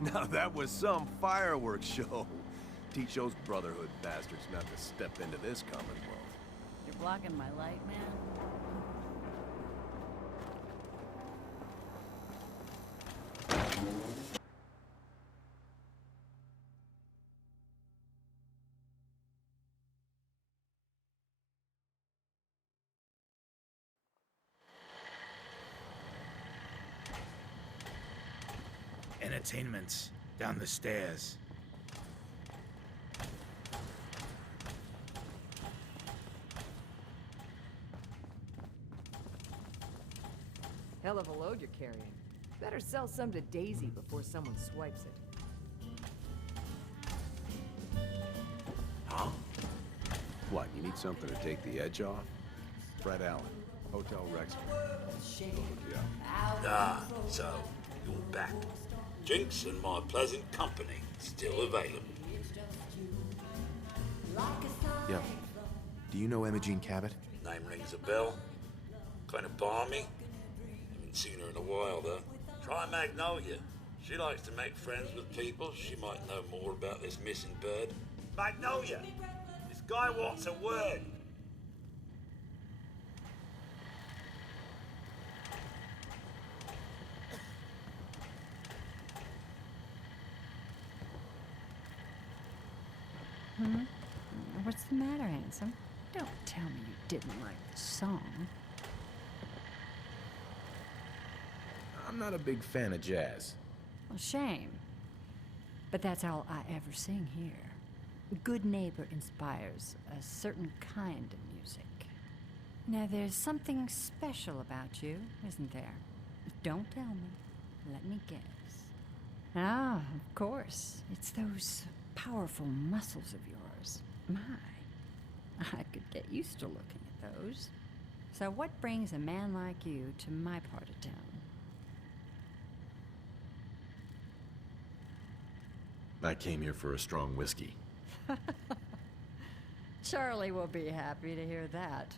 Now that was some fireworks show. Teach those Brotherhood bastards not to step into this Commonwealth. You're blocking my light, man? Entertainment down the stairs. Hell of a load you're carrying. Better sell some to Daisy before someone swipes it. Huh? What, you need something to take the edge off? Fred Allen, Hotel Rexford. Yeah. Ah, so you're back. Drinks and my pleasant company still available. Yeah. Do you know Imogene Cabot? Name rings a bell. Kind of balmy. Haven't seen her in a while, though. Try Magnolia. She likes to make friends with people. She might know more about this missing bird. Magnolia! This guy wants a word. What's the matter, handsome? Don't tell me you didn't like the song. I'm not a big fan of jazz. Well, shame. But that's all I ever sing here. Good Neighbor inspires a certain kind of music. Now, there's something special about you, isn't there? Don't tell me. Let me guess. Ah, of course. It's those powerful muscles of yours. My, I could get used to looking at those. So what brings a man like you to my part of town? I came here for a strong whiskey. Charlie will be happy to hear that.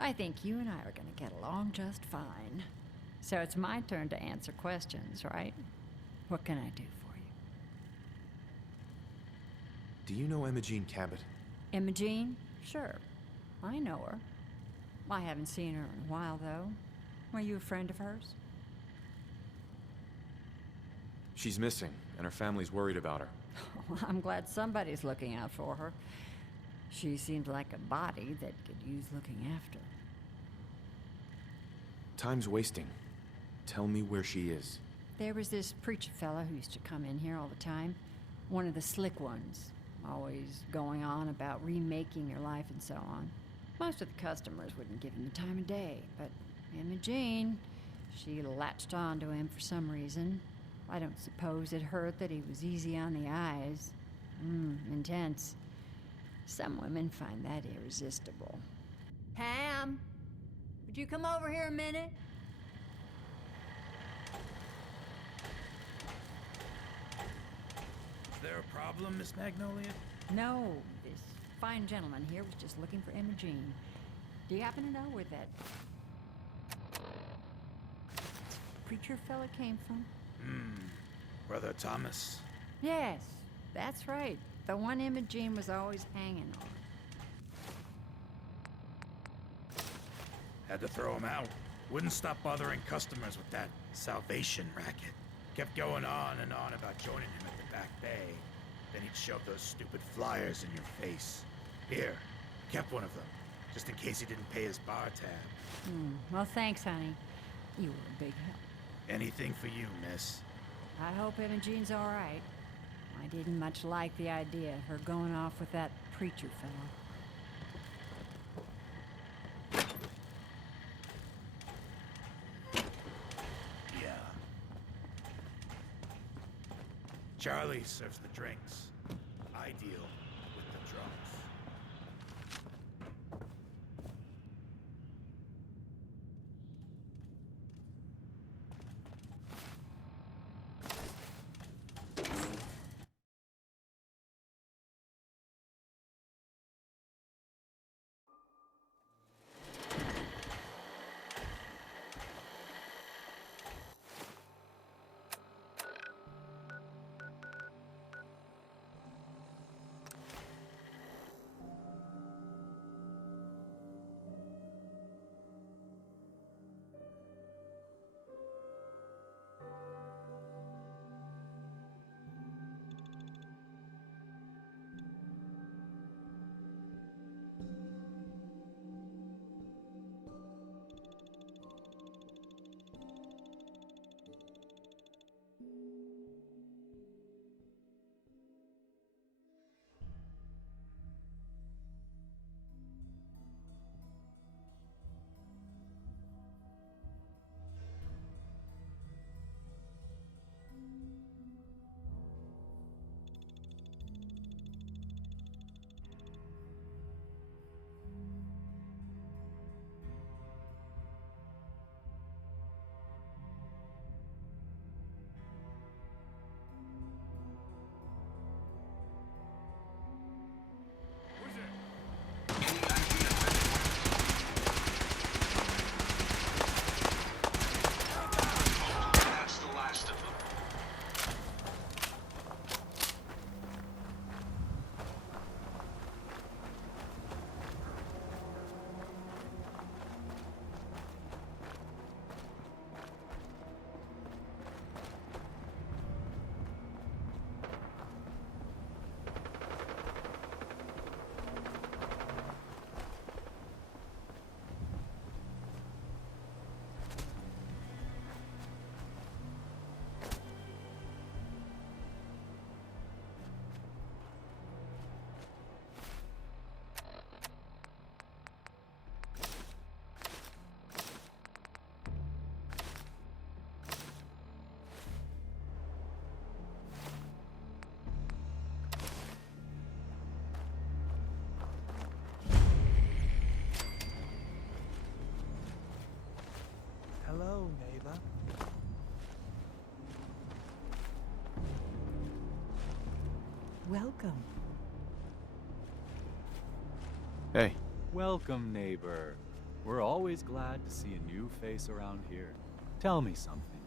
I think you and I are going to get along just fine. So it's my turn to answer questions, right? What can I do for you? Do you know Imogene Cabot? Imogene? Sure. I know her. I haven't seen her in a while, though. Were you a friend of hers? She's missing, and her family's worried about her. Well, I'm glad somebody's looking out for her. She seems like a body that could use looking after. Time's wasting. Tell me where she is. There was this preacher fella who used to come in here all the time. One of the slick ones. Always going on about remaking your life and so on. Most of the customers wouldn't give him the time of day, but Imogene, she latched on to him for some reason. I don't suppose it hurt that he was easy on the eyes. Intense. Some women find that irresistible. Pam, would you come over here a minute? Is there a problem, Miss Magnolia? No, this fine gentleman here was just looking for Imogene. Do you happen to know where that preacher fella came from? Brother Thomas. Yes, that's right. The one Imogene was always hanging on. Had to throw him out. Wouldn't stop bothering customers with that salvation racket. Kept going on and on about joining him at the back bay. Then he'd shove those stupid flyers in your face. Here, I kept one of them, just in case he didn't pay his bar tab. Well, thanks, honey. You were a big help. Anything for you, miss. I hope Imogene's all right. I didn't much like the idea of her going off with that preacher fellow. Yeah. Charlie serves the drinks. I deal with the drunks. Hello, neighbor. Welcome. Hey, Welcome, neighbor. We're always glad to see a new face around here. Tell me something.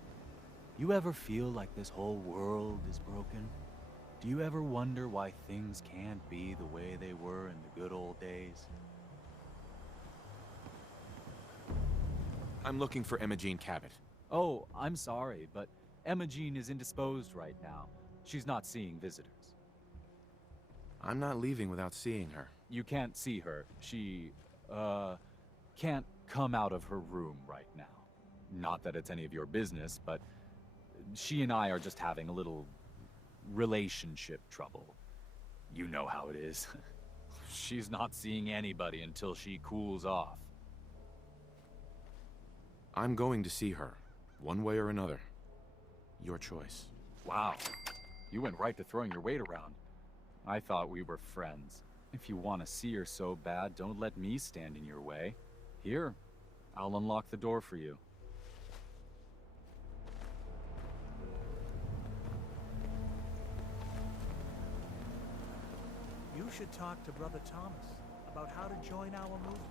You ever feel like this whole world is broken? Do you ever wonder why things can't be the way they were in the good old days? I'm looking for Emma Jean Cabot. Oh, I'm sorry, but Emma Jean is indisposed right now. She's not seeing visitors. I'm not leaving without seeing her. You can't see her. She, can't come out of her room right now. Not that it's any of your business, but she and I are just having a little relationship trouble. You know how it is. She's not seeing anybody until she cools off. I'm going to see her, one way or another. Your choice. Wow. You went right to throwing your weight around. I thought we were friends. If you want to see her so bad, don't let me stand in your way. Here, I'll unlock the door for you. You should talk to Brother Thomas about how to join our movement.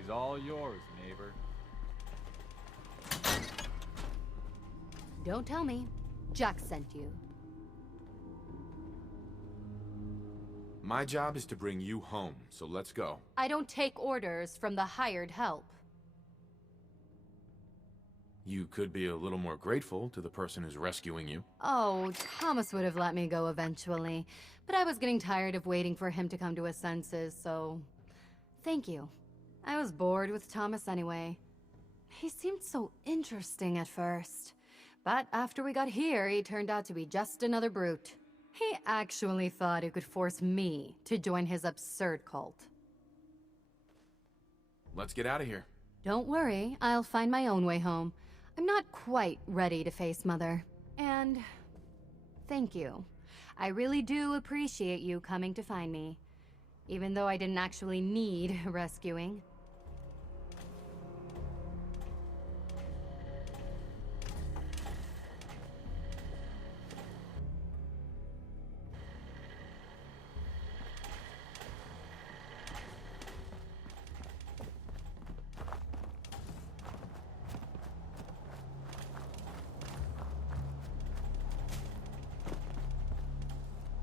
She's all yours, neighbor. Don't tell me. Jack sent you. My job is to bring you home, so let's go. I don't take orders from the hired help. You could be a little more grateful to the person who's rescuing you. Oh, Thomas would have let me go eventually, but I was getting tired of waiting for him to come to his senses, so... Thank you. I was bored with Thomas anyway. He seemed so interesting at first. But after we got here, he turned out to be just another brute. He actually thought he could force me to join his absurd cult. Let's get out of here. Don't worry, I'll find my own way home. I'm not quite ready to face Mother. And... thank you. I really do appreciate you coming to find me. Even though I didn't actually need rescuing.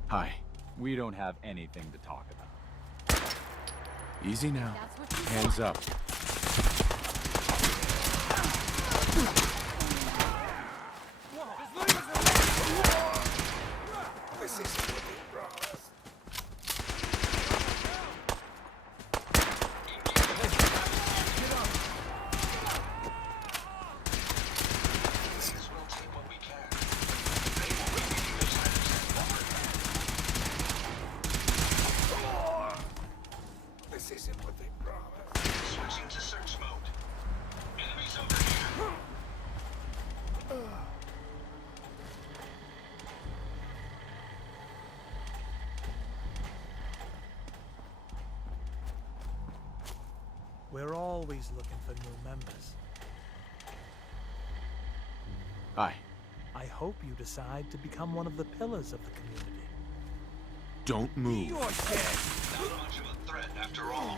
Hi. We don't have anything to talk about. Easy now. That's what you Hands up. Switching to search mode. Enemies over here. We're always looking for new members. Hi. I hope you decide to become one of the pillars of the community. Don't move. Not much of a threat after all.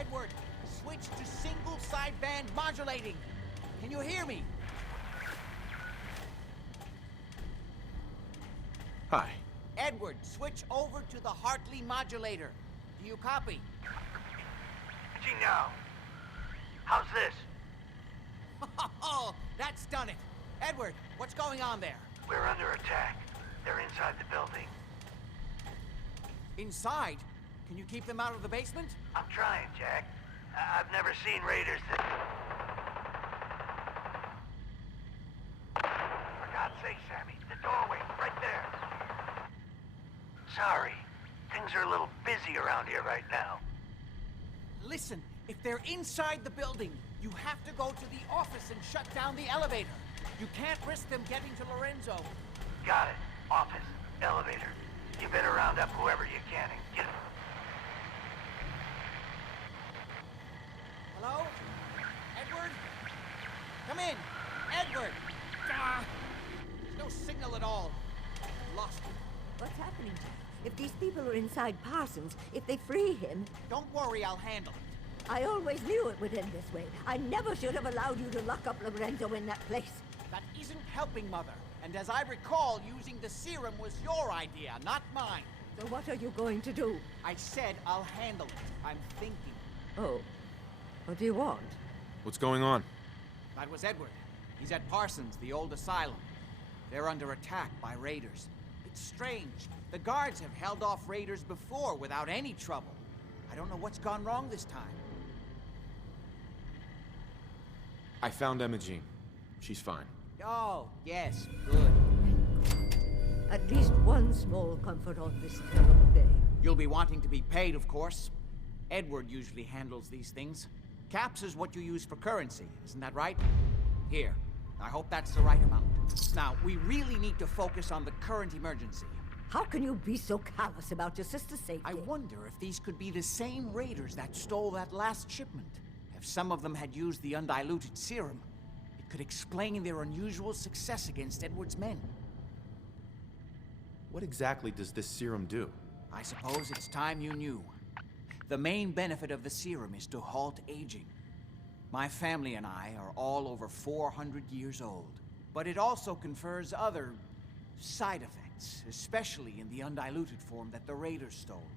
Edward, switch to single sideband modulating. Can you hear me? Hi. Edward, switch over to the Hartley modulator. Do you copy? Gee, now. How's this? Oh, that's done it. Edward, what's going on there? We're under attack. They're inside the building. Inside? Can you keep them out of the basement? I'm trying, Jack. I've never seen raiders that... For God's sake, Sammy, the doorway, right there. Sorry. Things are a little busy around here right now. Listen, if they're inside the building, you have to go to the office and shut down the elevator. You can't risk them getting to Lorenzo. Got it. Office. Elevator. You better round up whoever you can and get them. Hello? Edward? Come in! Edward! Ah, there's no signal at all. Lost him. What's happening, Jack? If these people are inside Parsons, if they free him... Don't worry, I'll handle it. I always knew it would end this way. I never should have allowed you to lock up Lorenzo in that place. That isn't helping, Mother. And as I recall, using the serum was your idea, not mine. So what are you going to do? I said I'll handle it. I'm thinking. Oh. What do you want? What's going on? That was Edward. He's at Parsons, the old asylum. They're under attack by raiders. It's strange. The guards have held off raiders before without any trouble. I don't know what's gone wrong this time. I found Imogene. She's fine. Oh, yes, good. At least one small comfort on this terrible day. You'll be wanting to be paid, of course. Edward usually handles these things. Caps is what you use for currency, isn't that right? Here, I hope that's the right amount. Now, we really need to focus on the current emergency. How can you be so callous about your sister's safety? I wonder if these could be the same raiders that stole that last shipment. If some of them had used the undiluted serum, it could explain their unusual success against Edward's men. What exactly does this serum do? I suppose it's time you knew. The main benefit of the serum is to halt aging. My family and I are all over 400 years old. But it also confers other side effects, especially in the undiluted form that the raiders stole.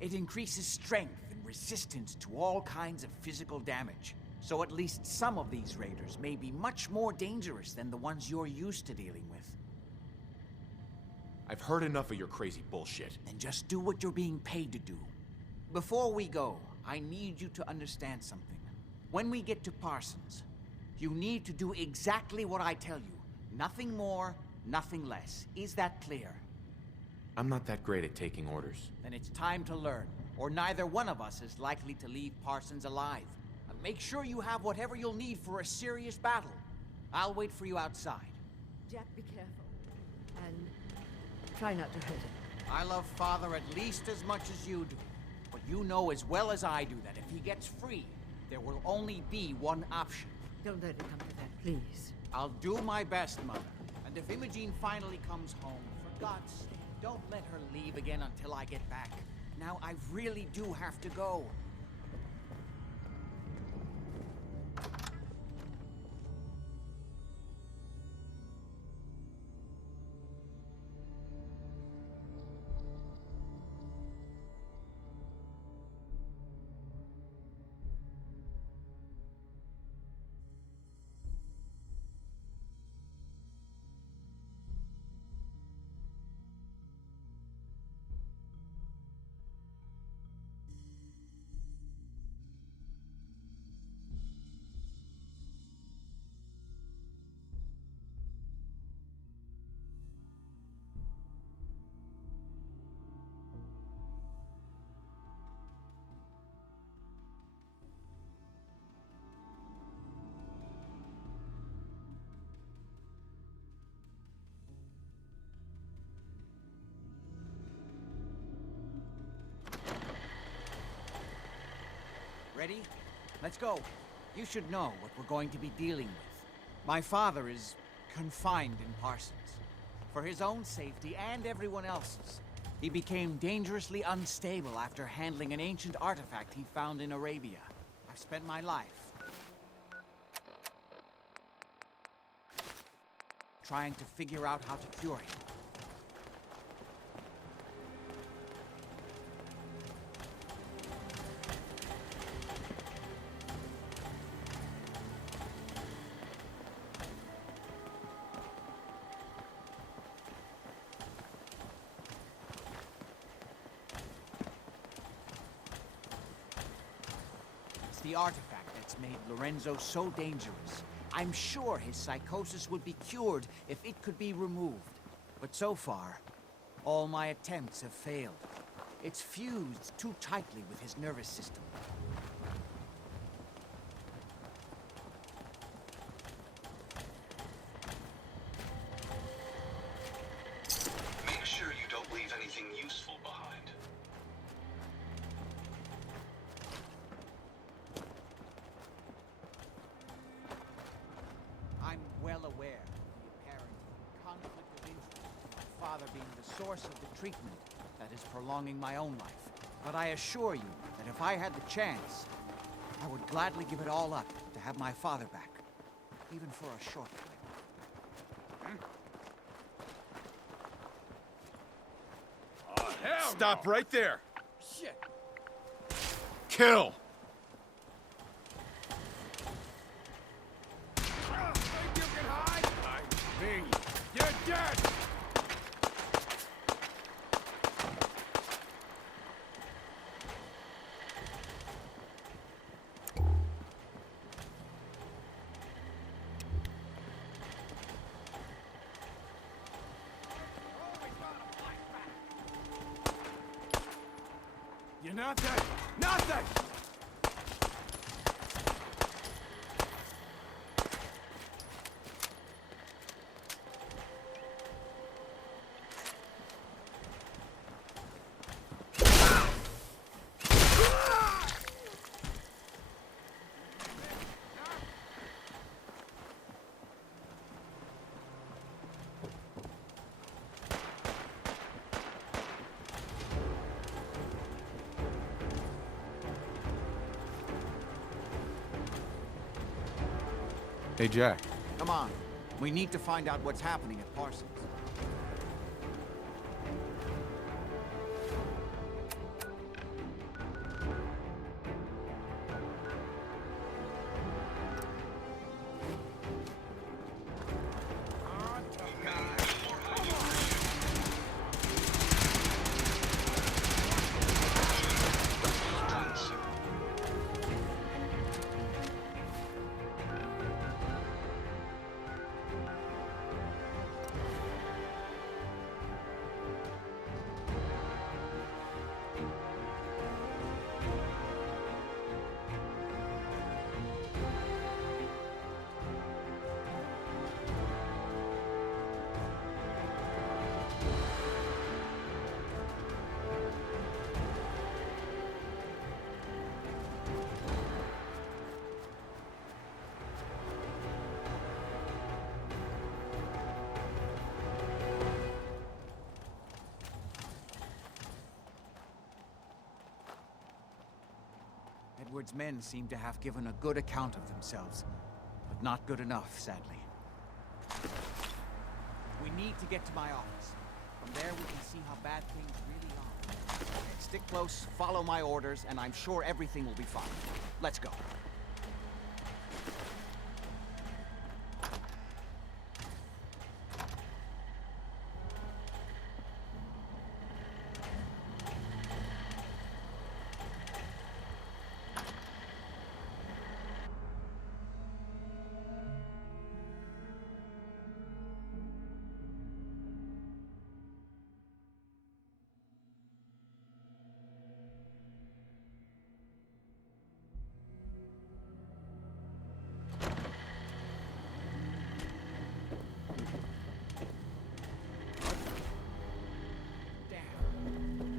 It increases strength and resistance to all kinds of physical damage. So at least some of these raiders may be much more dangerous than the ones you're used to dealing with. I've heard enough of your crazy bullshit. Then just do what you're being paid to do. Before we go, I need you to understand something. When we get to Parsons, you need to do exactly what I tell you. Nothing more, nothing less. Is that clear? I'm not that great at taking orders. Then it's time to learn, or neither one of us is likely to leave Parsons alive. And make sure you have whatever you'll need for a serious battle. I'll wait for you outside. Jack, be careful. And try not to hurt him. I love Father at least as much as you do. But you know as well as I do that if he gets free, there will only be one option. Don't let it come to that, please. I'll do my best, Mother. And if Imogene finally comes home, for God's sake, don't let her leave again until I get back. Now, I really do have to go. Ready? Let's go. You should know what we're going to be dealing with. My father is confined in Parsons. For his own safety and everyone else's. He became dangerously unstable after handling an ancient artifact he found in Arabia. I've spent my life trying to figure out how to cure him. It's the artifact that's made Lorenzo so dangerous. I'm sure his psychosis would be cured if it could be removed. But so far, all my attempts have failed. It's fused too tightly with his nervous system. Make sure you don't leave anything useful behind. I'm well aware of the apparent conflict of interest with my father being the source of the treatment that is prolonging my own life. But I assure you that if I had the chance, I would gladly give it all up to have my father back, even for a short time. Oh, hell Stop right there! Shit! Kill! Think you can hide? I mean, you're dead! You're not dead! Nothing! Hey, Jack. Come on. We need to find out what's happening at Parsons. Edward's men seem to have given a good account of themselves, but not good enough, sadly. We need to get to my office. From there we can see how bad things really are. Stick close, follow my orders, and I'm sure everything will be fine. Let's go.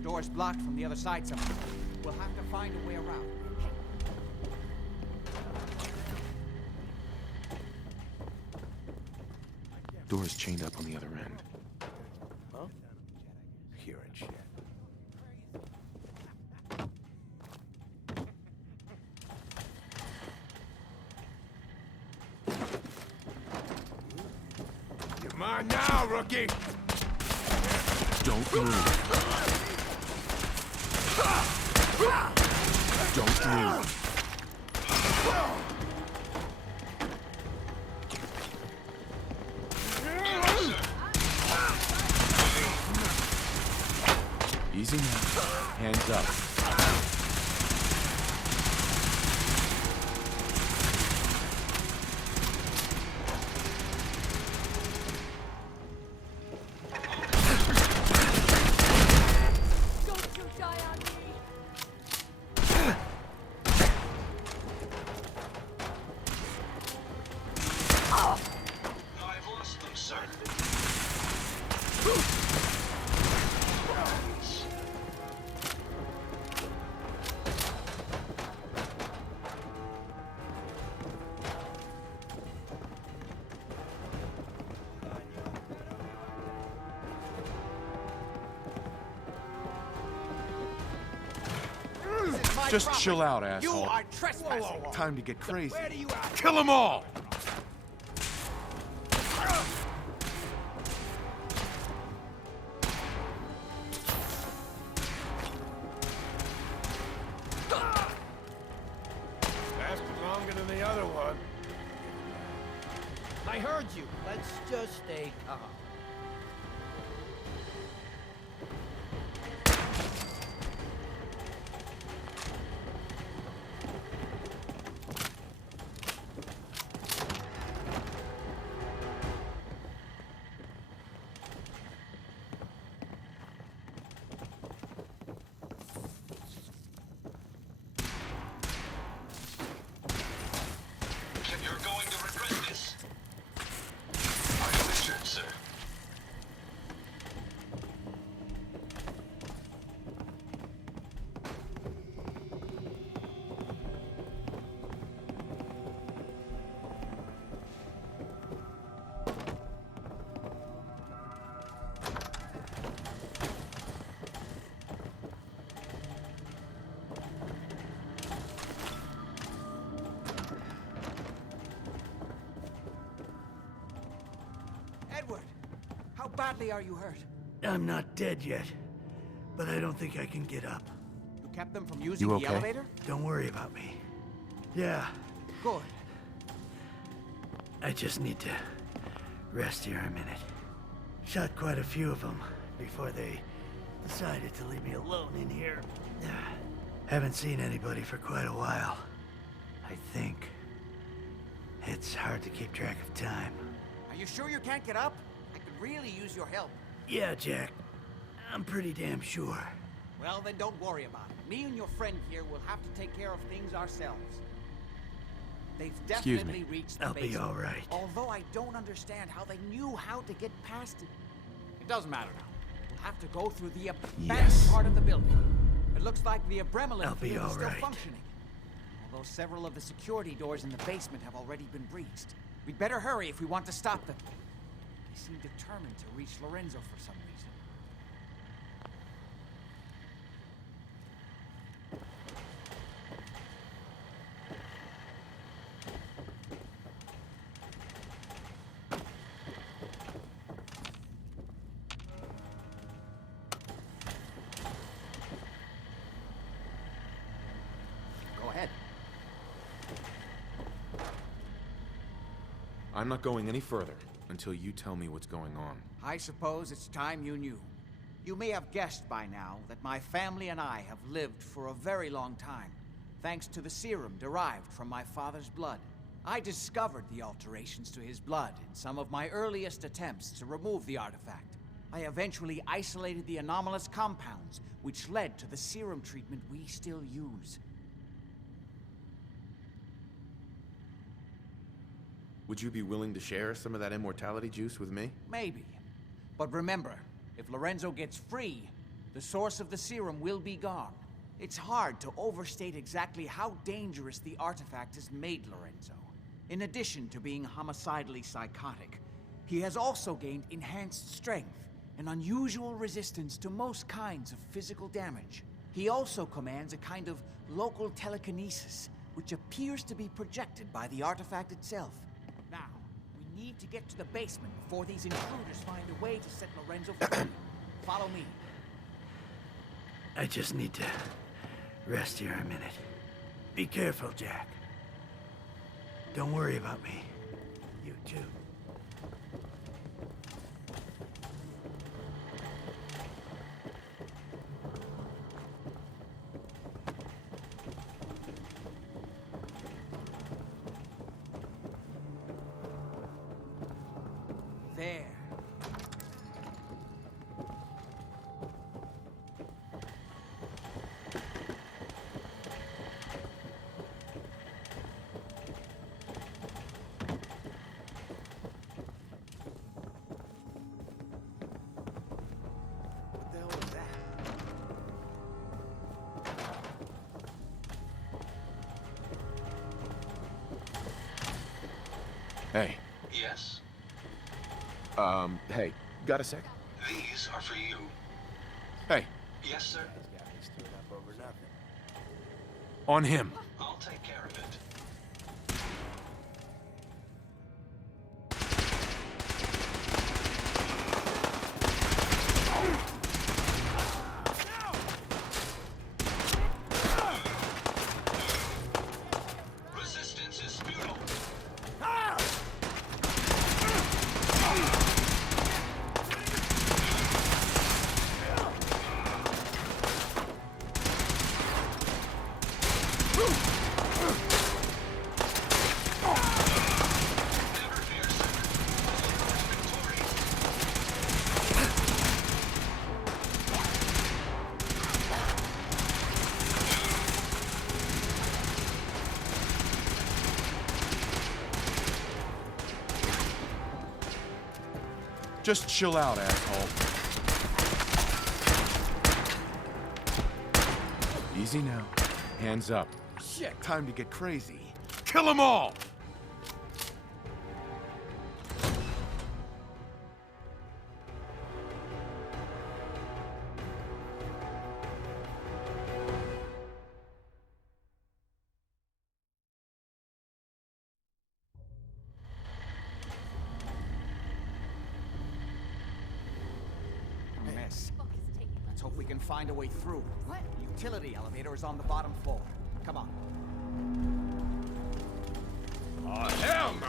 Door's blocked from the other side somehow. We'll have to find a way around. Door's chained up on the other end. Huh? Hearing shit. Come on now, rookie! Don't move. Don't move. Easy now. Hands up. Don't you die on me! I've lost them, sir. Just chill out, asshole. You are trespassing. Time to get crazy. Where do you at? Kill them all! Lasted longer than the other one. I heard you. Let's just stay calm. You're going to regret this. Are you injured, sir? Edward, how badly are you hurt? I'm not dead yet, but I don't think I can get up. You kept them from using You the okay? elevator? Don't worry about me. Yeah, Good. I just need to rest here a minute. Shot quite a few of them before they decided to leave me alone in here. Haven't seen anybody for quite a while. I think. It's hard to keep track of time. Are you sure you can't get up? I could really use your help. Yeah, Jack. I'm pretty damn sure. Well, then don't worry about it. Me and your friend here will have to take care of things ourselves. They've Excuse definitely me. reached the I'll be basement. all right. Although I don't understand how they knew how to get past it. It doesn't matter now. We'll have to go through the abandoned Yes. part of the building. It looks like the Abremlin I'll be field is all still right. functioning. Although several of the security doors in the basement have already been breached. We'd better hurry if we want to stop them. They seem determined to reach Lorenzo for some reason. Go ahead. I'm not going any further until you tell me what's going on. I suppose it's time you knew. You may have guessed by now that my family and I have lived for a very long time, thanks to the serum derived from my father's blood. I discovered the alterations to his blood in some of my earliest attempts to remove the artifact. I eventually isolated the anomalous compounds, which led to the serum treatment we still use. Would you be willing to share some of that immortality juice with me? Maybe. But remember, if Lorenzo gets free, the source of the serum will be gone. It's hard to overstate exactly how dangerous the artifact has made Lorenzo. In addition to being homicidally psychotic, he has also gained enhanced strength and unusual resistance to most kinds of physical damage. He also commands a kind of local telekinesis, which appears to be projected by the artifact itself. Now, we need to get to the basement before these intruders find a way to set Lorenzo free. Follow me. I just need to rest here a minute. Be careful, Jack. Don't worry about me. You too. There. What the hell was that? Hey. Yes. Hey, got a sec? These are for you. Hey, Yes, sir. Got me stood up over nothing. on him. I'll take care of it. Resistance is futile. Never fear, sir. Victory. Just chill out, asshole. Easy now. Hands up. Shit, time to get crazy. Kill them all! A mess. Let's hope we can find a way through. What? The utility elevator is on the bottom floor. Come on. Oh, hell no!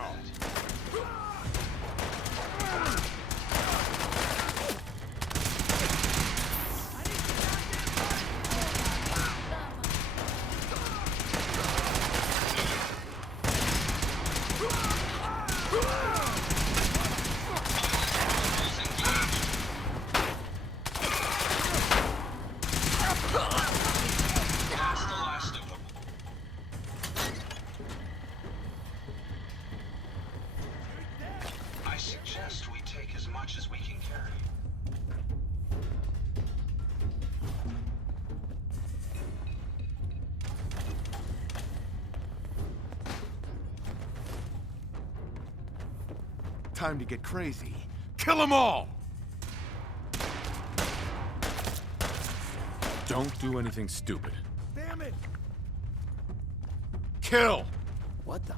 That's the last of them. I suggest we take as much as we can carry. Time to get crazy. Kill them all! Don't do anything stupid. Damn it! Kill! What the?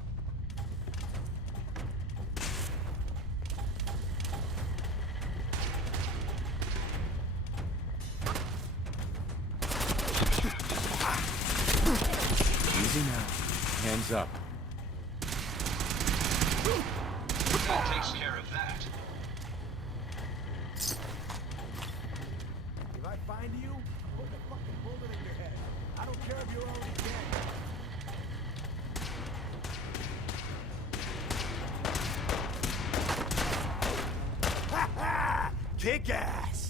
Easy now. Hands up. That takes care of that. If I find you, I'll put the fucking bullet in your head. I don't care if you're already dead. Ha ha! Kick ass!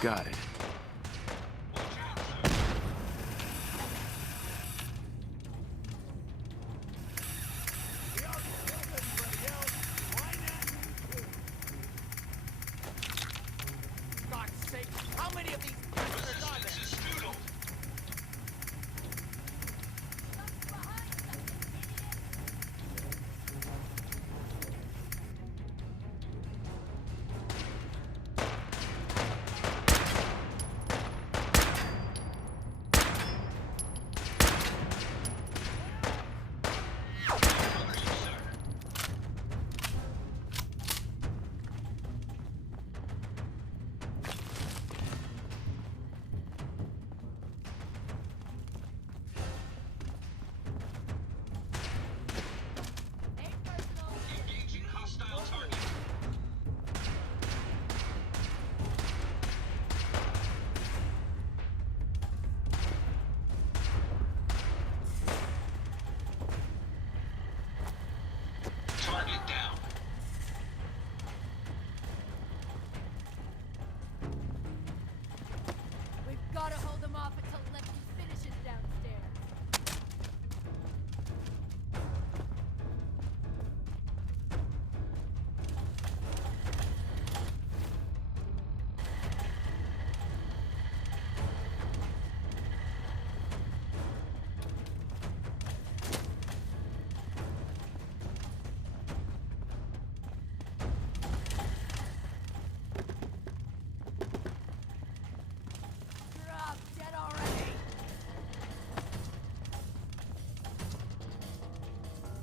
Got it.